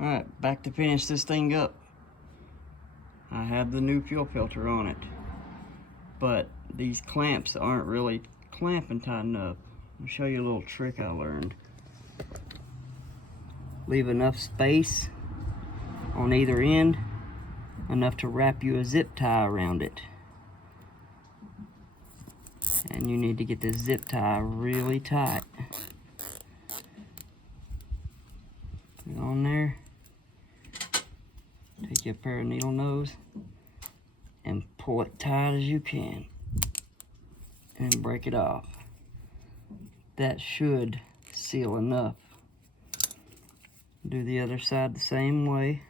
Alright, back to finish this thing up. I have the new fuel filter on it, but these clamps aren't really clamping tight enough. I'll show you a little trick I learned. Leave enough space on either end, enough to wrap you a zip tie around it. And you need to get the zip tie really tight. Put it on there. Take your pair of needle nose and pull it tight as you can. And then break it off. That should seal enough. Do the other side the same way.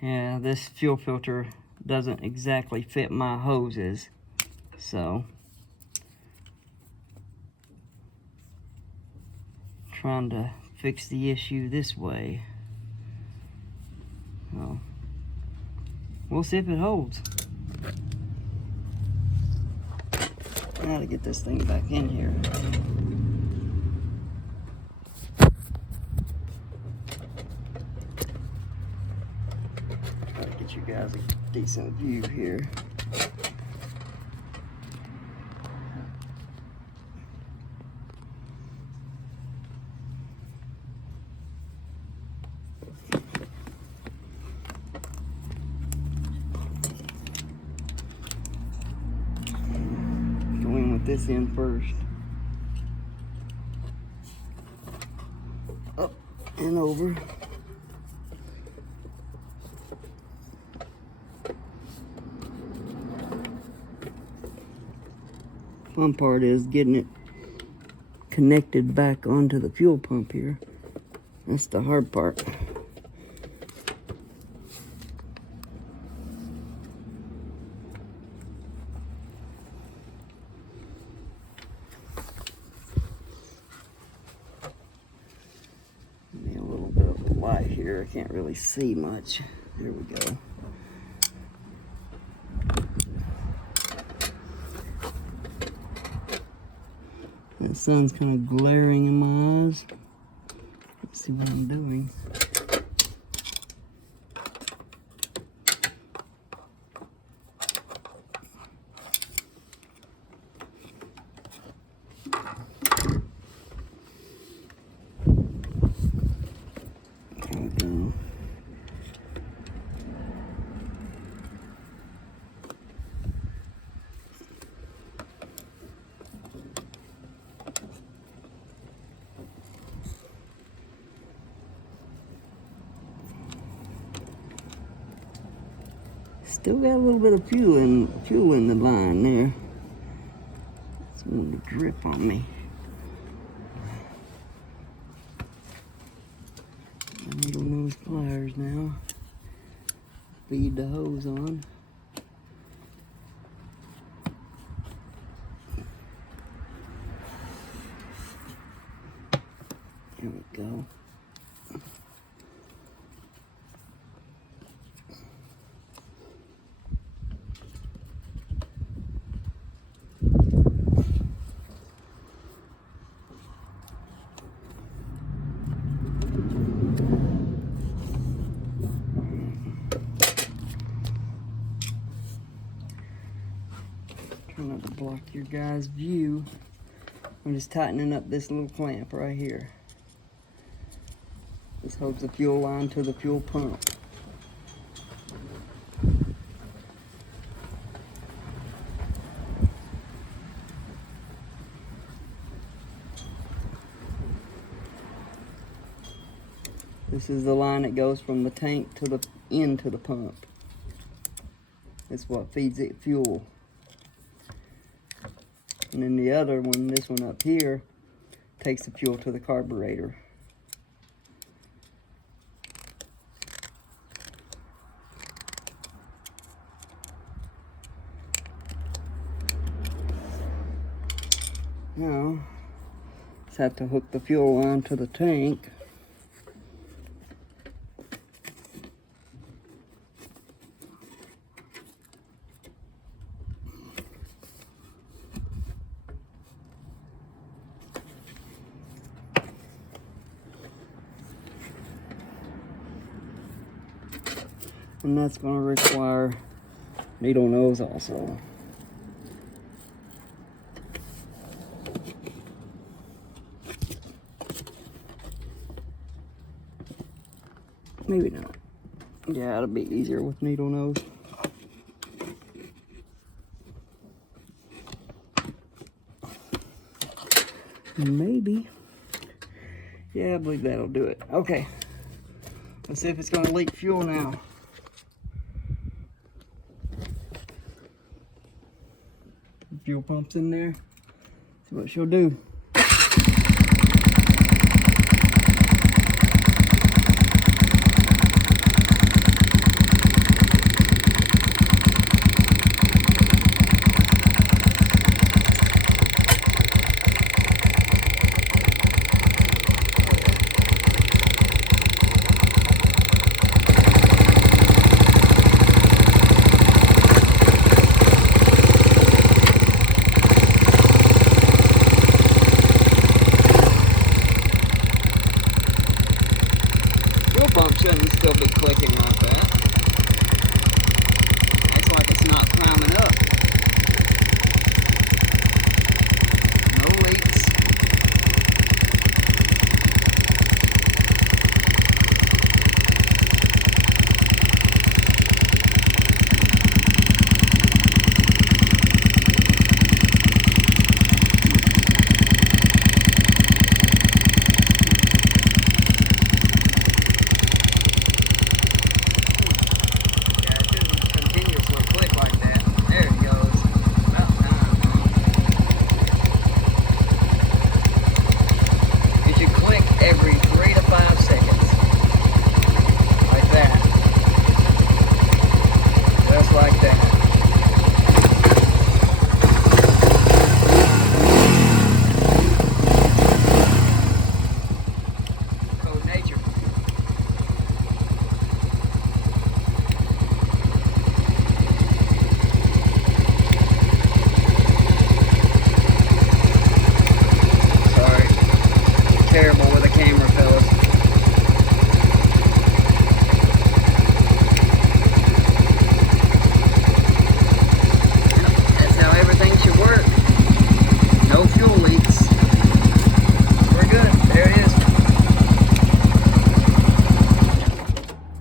Yeah, this fuel filter doesn't exactly fit my hoses, so trying to fix the issue this way. So we'll see if it holds. Now to get this thing back in here. Try to get you guys a decent view here. This in first. Up and over. Fun part is getting it connected back onto the fuel pump here. That's the hard part. Here, I can't really see much. There we go. The sun's kind of glaring in my eyes. Let's see what I'm doing. Still got a little bit of fuel in the line there. It's going to drip on me. Needle nose pliers now. Feed the hose on. There we go. Try not to block your guys' view. I'm just tightening up this little clamp right here. This holds the fuel line to the fuel pump. This is the line that goes from the tank to the end to the pump. It's what feeds it fuel. And then the other one, this one up here, takes the fuel to the carburetor. Now, just have to hook the fuel line to the tank. And that's going to require needle nose also. Maybe not. Yeah, it'll be easier with needle nose. Maybe. Yeah, I believe that'll do it. Okay. Let's see if it's going to leak fuel now. Fuel pump's in there. See what she'll do. Pump shouldn't still be clicking like that. It's like it's not climbing up. No leaks. Every 3 to 5 seconds. Like that. Just like that. Code nature. Terrible with a camera, fellas. That's how everything should work. No fuel leaks. We're good. There it is.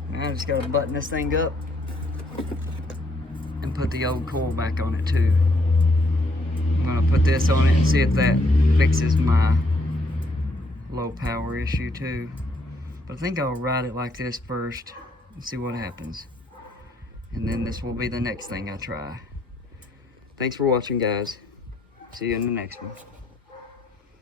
Now I just gotta button this thing up and put the old coil back on it too. I'm gonna put this on it and see if that fixes my low power issue too, but I think I'll ride it like this first and see what happens, and then this will be the next thing I try. Thanks for watching, guys. See you in the next one.